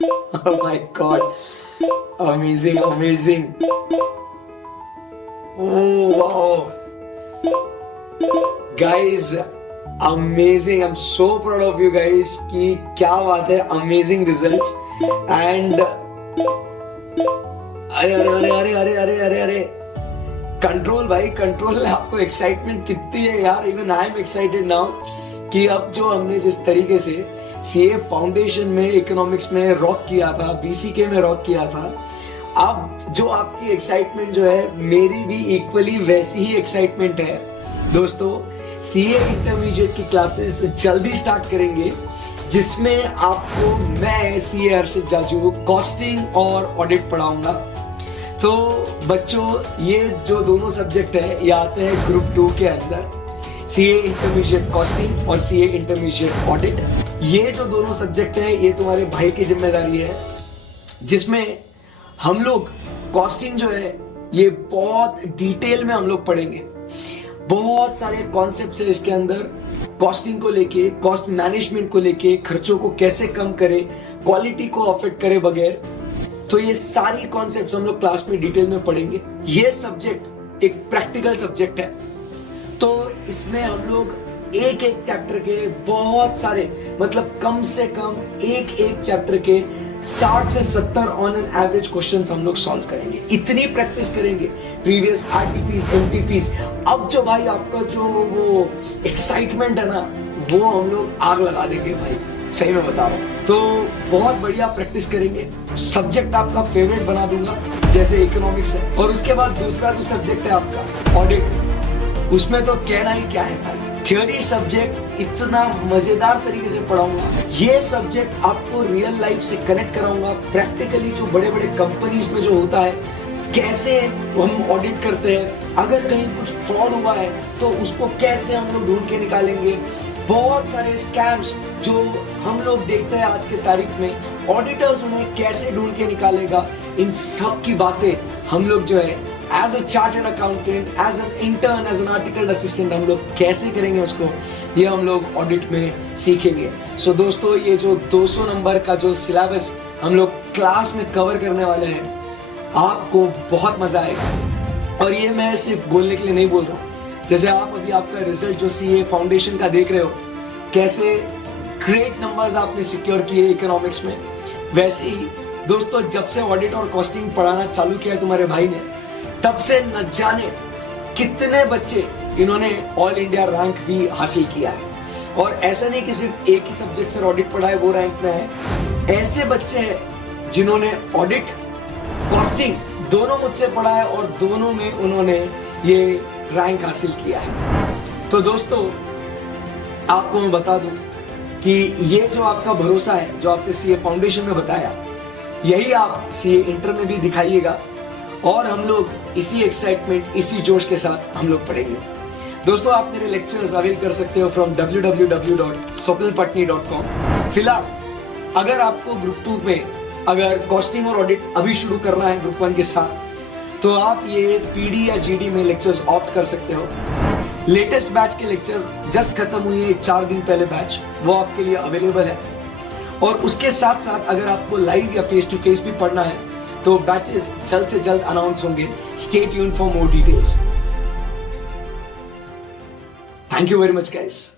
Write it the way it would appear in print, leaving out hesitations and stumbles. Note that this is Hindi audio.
Oh my God. Amazing, amazing. Oh wow. Guys, amazing. I'm so proud of you guys कि क्या बात है, amazing results and अरे अरे अरे अरे अरे अरे अरे अरे कंट्रोल भाई कंट्रोल। आपको एक्साइटमेंट कितनी है यार, even I am excited now कि अब जो हमने जिस तरीके से सीए फाउंडेशन में इकोनॉमिक्स में रॉक किया था, बीसीके में रॉक किया था, अब जो आपकी एक्साइटमेंट जो है मेरी भी इक्वली वैसी ही एक्साइटमेंट है। दोस्तों सीए इंटरमीडिएट की क्लासेस जल्दी स्टार्ट करेंगे जिसमें आपको मैं सीए अर्शद जाजू कॉस्टिंग और ऑडिट पढ़ाऊंगा। तो बच्चों ये जो दोनों सब्जेक्ट है ये आते हैं ग्रुप 2 के अंदर, सीए इंटरमीडिएट कॉस्टिंग और सीए इंटरमीडिएट ऑडिट। ये जो दोनों सब्जेक्ट है ये तुम्हारे भाई की जिम्मेदारी है, जिसमें हम लोग कॉस्टिंग जो है ये बहुत डिटेल में हम लोग पढ़ेंगे। बहुत सारे कॉन्सेप्ट्स है इसके अंदर, कॉस्टिंग को लेके, कॉस्ट मैनेजमेंट को लेके, खर्चों को कैसे कम करे, क्वालिटी को अफेक्ट करे बगैर। तो ये सारी कॉन्सेप्ट्स हम लोग क्लास में डिटेल में पढ़ेंगे। ये सब्जेक्ट एक प्रैक्टिकल सब्जेक्ट है, तो इसमें हम लोग एक एक चैप्टर के बहुत सारे, मतलब कम से कम एक एक चैप्टर के 60 से 70 ऑन एन एवरेज क्वेश्चंस हम लोग सॉल्व करेंगे। इतनी प्रैक्टिस करेंगे, प्रीवियस आरटीपीस, एमटीपीस। अब जो भाई आपका जो वो एक्साइटमेंट है ना, वो हम लोग आग लगा देंगे भाई, सही में बता रहा हूं। तो बहुत बढ़िया प्रैक्टिस करेंगे। सब्जेक्ट आपका फेवरेट बना दूंगा जैसे इकोनॉमिक्स है। और उसके बाद दूसरा जो सब्जेक्ट है आपका ऑडिट, उसमें तो कहना ही क्या है भाई। थियोरी सब्जेक्ट इतना मजेदार तरीके से पढ़ाऊंगा, ये सब्जेक्ट आपको रियल लाइफ से कनेक्ट कराऊंगा। प्रैक्टिकली जो बड़े बड़े कंपनीज में जो होता है, कैसे हम ऑडिट करते हैं, अगर कहीं कुछ फ्रॉड हुआ है तो उसको कैसे हम लोग ढूंढ के निकालेंगे। बहुत सारे स्कैम्स जो हम लोग देखते हैं आज के तारीख में, ऑडिटर्स उन्हें कैसे ढूंढ के निकालेगा, इन सब की बातें हम लोग जो है as a chartered accountant, as an intern, as an article assistant हम लोग कैसे करेंगे उसको, ये हम लोग ऑडिट में सीखेंगे। सो दोस्तों ये जो 200 नंबर का जो सिलेबस हम लोग क्लास में कवर करने वाले हैं, आपको बहुत मजा आएगा। और ये मैं सिर्फ बोलने के लिए नहीं बोल रहा हूँ, जैसे आप अभी आपका रिजल्ट जो सीए फाउंडेशन का देख रहे हो, कैसे ग्रेट नंबर्स आपने सिक्योर किए इकोनॉमिक्स में, वैसे ही दोस्तों जब से ऑडिट और कॉस्टिंग पढ़ाना चालू किया है तुम्हारे भाई ने, तब से न जाने कितने बच्चे इन्होंने ऑल इंडिया रैंक भी हासिल किया है। और ऐसा नहीं कि सिर्फ एक ही सब्जेक्ट से ऑडिट पढ़ा है वो रैंक में है, ऐसे बच्चे हैं जिन्होंने ऑडिट कॉस्टिंग दोनों मुझसे पढ़ा है और दोनों में उन्होंने ये रैंक हासिल किया है। तो दोस्तों आपको मैं बता दूं कि ये जो आपका भरोसा है जो आपने सीए फाउंडेशन में बताया, यही आप सीए इंटर में भी दिखाइएगा और हम लोग इसी एक्साइटमेंट, इसी जोश के साथ हम लोग पढ़ेंगे। दोस्तों आप मेरे लेक्चर्स अवेल कर सकते हो फ्रॉम www.swapnilpatni.com। फिलहाल अगर आपको ग्रुप 2 में अगर कॉस्टिंग और ऑडिट अभी शुरू करना है ग्रुप 1 के साथ, तो आप ये पीडी या जीडी में लेक्चर्स ऑप्ट कर सकते हो। लेटेस्ट बैच के लेक्चर्स जस्ट खत्म हुई है 4 दिन पहले बैच, वो आपके लिए अवेलेबल है। और उसके साथ साथ अगर आपको लाइव या फेस टू फेस भी पढ़ना है तो बैचेस जल्द से जल्द अनाउंस होंगे। Stay tuned for more details. Thank you very much guys.